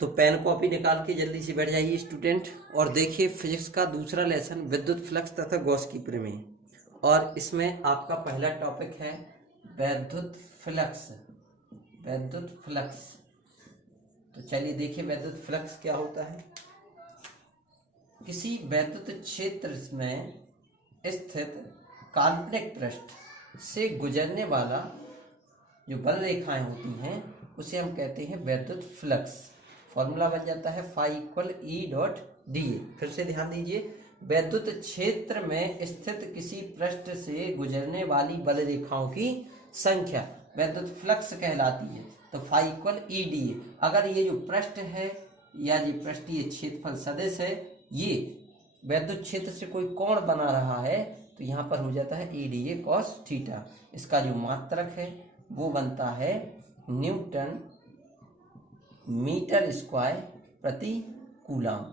तो pen copy निकाल के जल्दी से बैठ जाइए स्टूडेंट और देखिए फिजिक्स का दूसरा लेसन विद्युत फ्लक्स तथा गॉस की प्रमेय। और इसमें आपका पहला टॉपिक है वैद्युत फ्लक्स। वैद्युत फ्लक्स, तो चलिए देखिए वैद्युत फ्लक्स क्या होता है। किसी वैद्युत क्षेत्र में स्थित काल्पनिक पृष्ठ से गुजरने वाला जो बल रेखाएं होती हैं उसे हम कहते हैं वैद्युत फ्लक्स। फॉर्मूला बन जाता है phi equal E dot D A. फिर से ध्यान दीजिए, वैद्युत क्षेत्र में स्थित किसी पृष्ठ से गुजरने वाली बल रेखाओं की संख्या वैद्युत फ्लक्स कहलाती है। तो phi equal E D A. अगर ये जो पृष्ठ है या ये पृष्ठीय क्षेत्रफल सदिश है, ये वैद्युत क्षेत्र से कोई कोण बना रहा है, तो यहाँ पर हो जाता है ई डी ए कॉस थीटा। इसका जो मात्रक है वो बनता है न्यूटन मीटर स्क्वायर प्रति कूलम।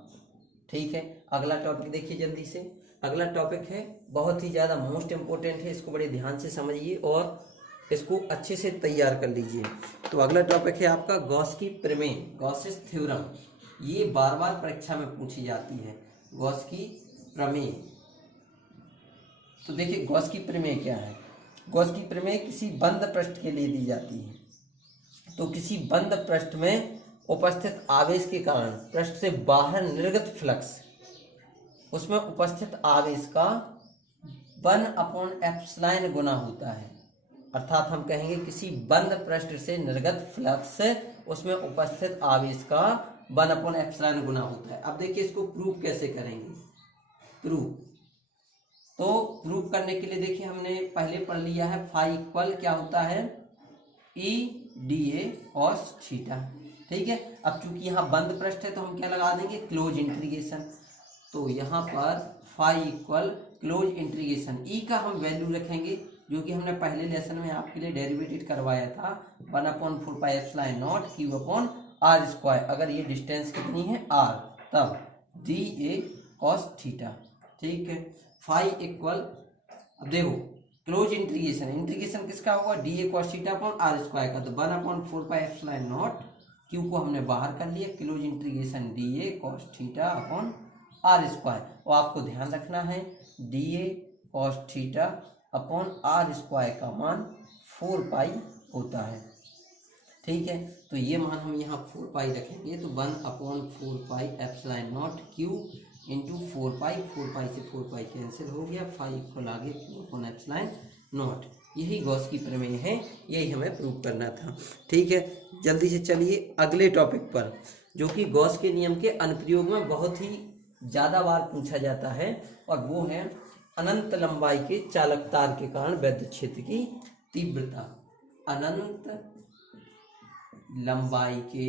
ठीक है, अगला टॉपिक देखिए जल्दी से। अगला टॉपिक है बहुत ही ज़्यादा मोस्ट इम्पोर्टेंट है, इसको बड़े ध्यान से समझिए और इसको अच्छे से तैयार कर लीजिए। तो अगला टॉपिक है आपका गॉस की प्रमेय, गॉसिस थ्योरम। ये बार बार परीक्षा में पूछी जाती है, गॉस की प्रमेय। तो देखिए गॉस की प्रमेय क्या है। गॉस की प्रमेय किसी बंद पृष्ठ के लिए दी जाती है। तो किसी बंद पृष्ठ में उपस्थित आवेश के कारण पृष्ठ से बाहर निर्गत फ्लक्स, उसमें उपस्थित आवेश का 1/एप्सिलॉन गुना होता है। अर्थात हम कहेंगे किसी बंद पृष्ठ से निर्गत फ्लक्स, उसमें उपस्थित आवेश का 1/एप्सिलॉन गुना होता है। अब देखिए इसको प्रूव कैसे करेंगे। प्रूव करने के लिए देखिए हमने पहले पढ़ लिया है फाई इक्वल क्या होता है ई डी ए कॉस थीटा। ठीक है, अब चूंकि यहाँ बंद पृष्ठ है तो हम क्या लगा देंगे, क्लोज इंटीग्रेशन। तो यहाँ पर phi equal close integration E का हम वैल्यू रखेंगे जो कि हमने पहले लेसन में आपके लिए डेरिवेटिव करवाया था 1/4πε0 Q/r²। अगर ये डिस्टेंस कितनी है r, तब डी ए कॉस थीटा। ठीक है, फाई इक्वल, अब देखो क्लोज इंटीग्रेशन किसका होगा, D A cos theta upon r² का। तो 1/4πε0 क्यू को हमने बाहर कर लिया, close integration D A cos theta upon r²। और आपको ध्यान रखना है D A cos theta upon r² का मान 4π होता है। ठीक है, तो ये मान हम यहाँ 4π रखेंगे। तो 1/4πε0 क्यू इंटू 4π, 4π से 4π कैंसिल हो गया, फाई इक्वल आगे Q/ε0। यही गॉस की प्रमेय है, यही हमें प्रूव करना था। ठीक है, जल्दी से चलिए अगले टॉपिक पर, जो कि गॉस के नियम के अनुप्रयोग में बहुत ही ज़्यादा बार पूछा जाता है, और वो है अनंत लंबाई के चालक तार के कारण विद्युत क्षेत्र की तीव्रता। अनंत लंबाई के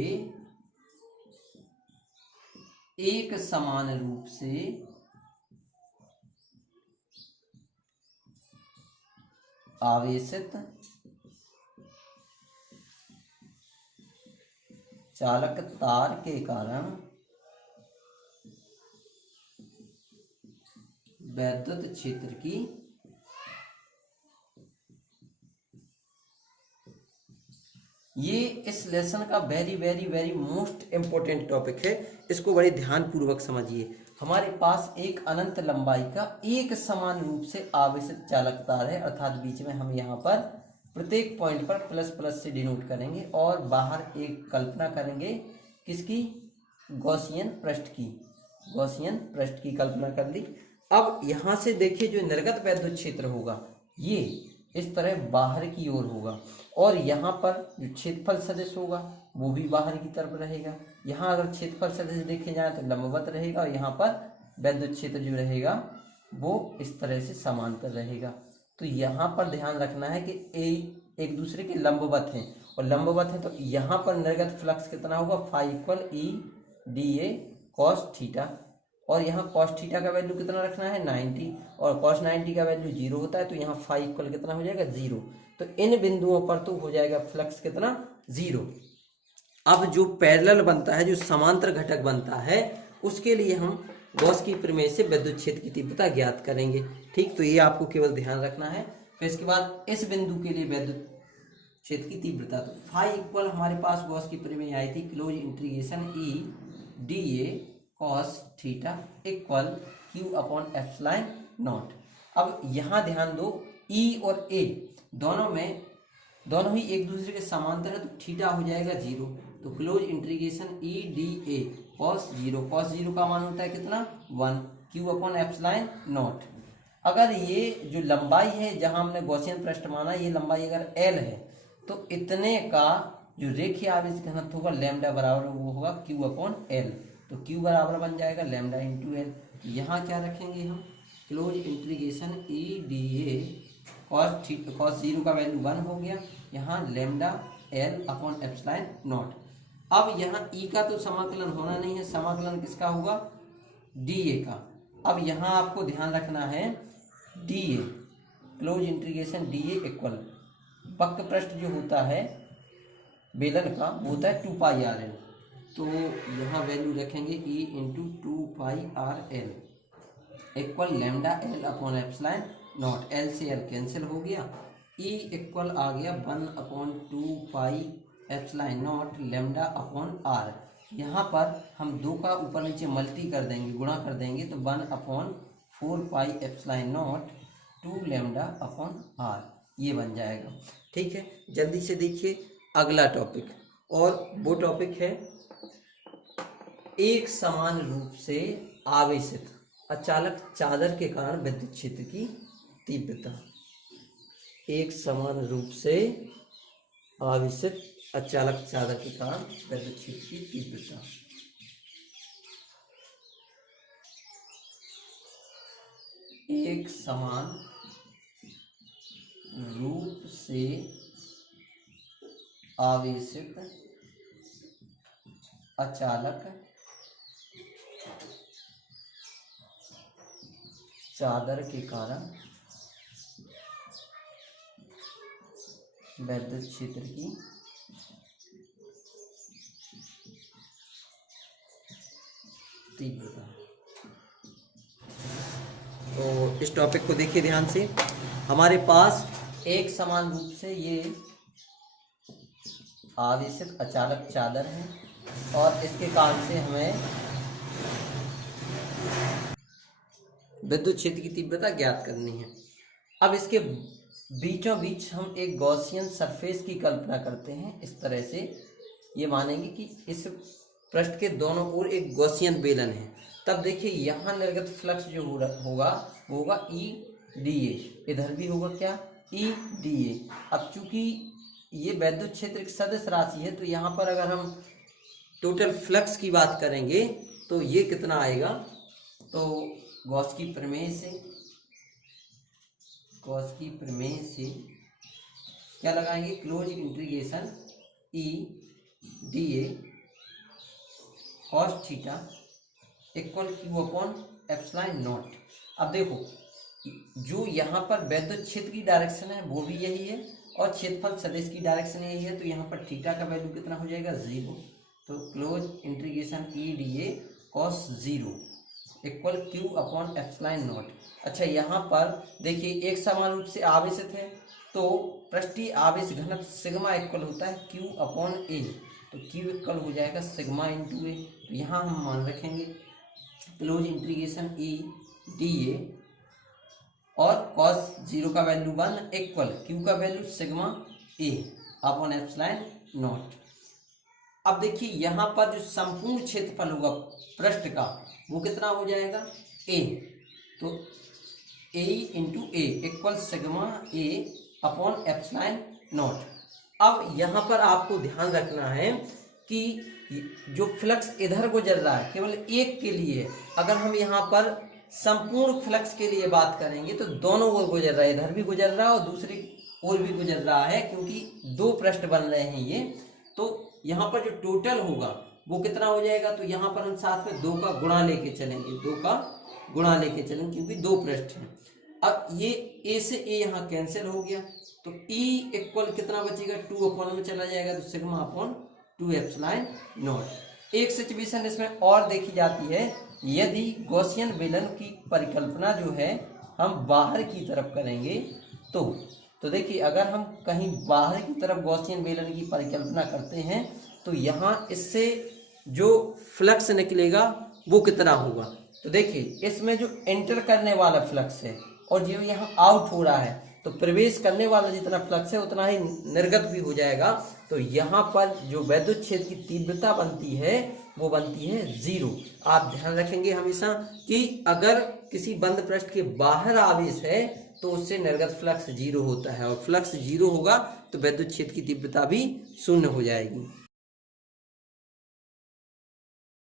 एक समान रूप से आवेशित चालक तार के कारण विद्युत क्षेत्र की ये इस लेसन का very very very most important topic है। इसको बड़े ध्यान पूर्वक समझिए। हमारे पास एक अनंत लंबाई का एक समान रूप से आवेशित चालक तार है, अर्थात बीच में हम यहाँ पर प्रत्येक पॉइंट पर प्लस प्लस से डिनोट करेंगे और बाहर एक कल्पना करेंगे किसकी, गॉसियन पृष्ठ की। गॉसियन पृष्ठ की कल्पना कर ली। अब यहाँ से देखिए जो निर्गत वैद्युत क्षेत्र होगा ये इस तरह बाहर की ओर होगा, और यहाँ पर जो क्षेत्रफल सदिश होगा वो भी बाहर की तरफ रहेगा। यहाँ अगर क्षेत्रफल सदिश देखे जाए तो लंबवत रहेगा, और यहाँ पर वैद्युत क्षेत्र जो रहेगा वो इस तरह से समांतर रहेगा। तो यहाँ पर ध्यान रखना है कि एक दूसरे के लंबवत हैं, और लंबवत हैं तो यहाँ पर निर्गत फ्लक्स कितना होगा, phi equal E D A cos theta. और यहाँ कॉस थीटा का वैल्यू कितना रखना है 90, और कॉस 90 का वैल्यू 0 होता है, तो यहाँ फाई इक्वल कितना हो जाएगा 0। तो इन बिंदुओं पर तो हो जाएगा फ्लक्स कितना 0। अब जो पैरेलल बनता है, जो समांतर घटक बनता है, उसके लिए हम गॉस की प्रमेय से विद्युत क्षेत्र की तीव्रता ज्ञात करेंगे। ठीक, तो ये आपको केवल ध्यान रखना है। फिर इसके बाद इस बिंदु के लिए विद्युत क्षेत्र की तीव्रता। तो फाई इक्वल हमारे पास गॉस की प्रमेय आई थी, close integration E D A cos theta equal Q upon epsilon naught. अब यहाँ ध्यान दो, ई और ए दोनों ही एक दूसरे के समांतर है, तो थीटा हो जाएगा 0। तो close integration E D A cos 0 का मान होता है कितना 1 क्यू अपॉन एप्सिलॉन नॉट। अगर ये जो लंबाई है जहां हमने गॉसियन पृष्ठ माना, ये लंबाई अगर एल है तो इतने का जो रेखीय आवेश घनत्व होगा लैम्डा बराबर वो होगा क्यू अपॉन एल। तो क्यू बराबर बन जाएगा लैम्डा इंटू एल। यहाँ क्या रखेंगे हम, close integration E D A cos 0 का वैल्यू 1 हो गया, यहाँ lambda L upon epsilon naught. अब यहाँ ई का तो समाकलन होना नहीं है, समाकलन किसका होगा डी ए का। अब यहाँ आपको ध्यान रखना है D A, close integration D A equal वक्र पृष्ठ जो होता है बेलन का वो होता है 2 पाई आर एल। तो यहाँ वैल्यू रखेंगे E into 2 pi R L equal lambda L upon epsilon naught. L से एल कैंसिल हो गया, ई इक्वल आ गया 1/2 pi epsilon naught lambda upon R. यहाँ पर हम 2 का ऊपर नीचे मल्टी कर देंगे, गुणा कर देंगे, तो 1/4 pi epsilon naught 2 lambda upon R, ये बन जाएगा। ठीक है, जल्दी से देखिए अगला टॉपिक, और वो टॉपिक है एक समान रूप से आवेशित अचालक चादर के कारण विद्युत क्षेत्र की तीव्रता। एक समान रूप से आवेशित अचालक चादर के कारण विद्युत क्षेत्र की तीव्रता। एक समान रूप से आवेशित अचालक चादर के कारण विद्युत क्षेत्र की तीव्रता। तो इस टॉपिक को देखिए ध्यान से। हमारे पास एक समान रूप से ये आवेशित अचालक चादर है और इसके कारण से हमें विद्युत क्षेत्र की तीव्रता ज्ञात करनी है। अब इसके बीचों बीच हम एक गॉसियन सरफेस की कल्पना करते हैं। इस तरह से ये मानेंगे कि इस पृष्ठ के दोनों ओर एक गॉसियन बेलन है। तब देखिए यहाँ निर्गत फ्लक्स जो होगा वो होगा ई डी ए, इधर भी होगा क्या ई डी ए। अब चूंकि ये विद्युत क्षेत्र की सदिश राशि है, तो यहाँ पर अगर हम टोटल फ्लक्स की बात करेंगे तो ये कितना आएगा, तो गॉस की प्रमेय से क्या लगाएंगे, close integration E D A cos theta equal Q upon epsilon naught. अब देखो जो यहाँ पर विद्युत क्षेत्र की डायरेक्शन है वो भी यही है और क्षेत्रफल सदिश की डायरेक्शन यही है, तो यहाँ पर थीटा का वैल्यू कितना हो जाएगा 0। तो close integration E D A cos 0 equal Q upon epsilon not. अच्छा, यहाँ पर देखिए एक समान रूप से आवेशित है तो पृष्ठीय आवेश घनत्व सिग्मा इक्वल होता है क्यू अपॉन ए, तो क्यू इक्वल हो जाएगा सिग्मा इंटू ए। तो यहाँ हम मान रखेंगे क्लोज इंटीग्रेशन ई डी ए और cos 0 का वैल्यू 1 इक्वल क्यू का value sigma a upon epsilon naught. अब देखिए यहाँ पर जो संपूर्ण क्षेत्रफल होगा पृष्ठ का वो कितना हो जाएगा ए, तो a into a equal sigma a upon epsilon naught. अब यहाँ पर आपको ध्यान रखना है कि जो फ्लक्स इधर गुजर रहा है केवल एक के लिए, अगर हम यहाँ पर संपूर्ण फ्लक्स के लिए बात करेंगे तो दोनों ओर गुजर रहा है, इधर भी गुजर रहा है और दूसरी ओर भी गुजर रहा है, क्योंकि 2 पृष्ठ बन रहे हैं ये। तो यहाँ पर जो टोटल होगा वो कितना हो जाएगा, तो यहाँ पर हम साथ में 2 का गुणा लेके चलेंगे, 2 का गुणा लेके चलेंगे क्योंकि 2 पृष्ठ हैं। अब ये ए से ए यहाँ कैंसिल हो गया, तो E इक्वल कितना बचेगा 2 अपॉन में चला जाएगा, तो सिग्मा अपॉन 2 एप्सिलॉन नॉट। एक सिचुएशन इसमें और देखी जाती है, यदि गॉसियन बेलन की परिकल्पना जो है हम बाहर की तरफ करेंगे तो तो देखिए अगर हम कहीं बाहर की तरफ गॉसियन बेलन की परिकल्पना करते हैं तो यहाँ इससे जो फ्लक्स निकलेगा वो कितना होगा। तो देखिए इसमें जो एंटर करने वाला फ्लक्स है और जो यहाँ आउट हो रहा है, तो प्रवेश करने वाला जितना फ्लक्स है उतना ही निर्गत भी हो जाएगा। तो यहाँ पर जो वैद्युत क्षेत्र की तीव्रता बनती है वो बनती है 0। आप ध्यान रखेंगे हमेशा कि अगर किसी बंद पृष्ठ के बाहर आवेश है तो उससे निर्गत फ्लक्स 0 होता है, और फ्लक्स 0 होगा तो वैद्युत क्षेत्र की तीव्रता भी 0 हो जाएगी।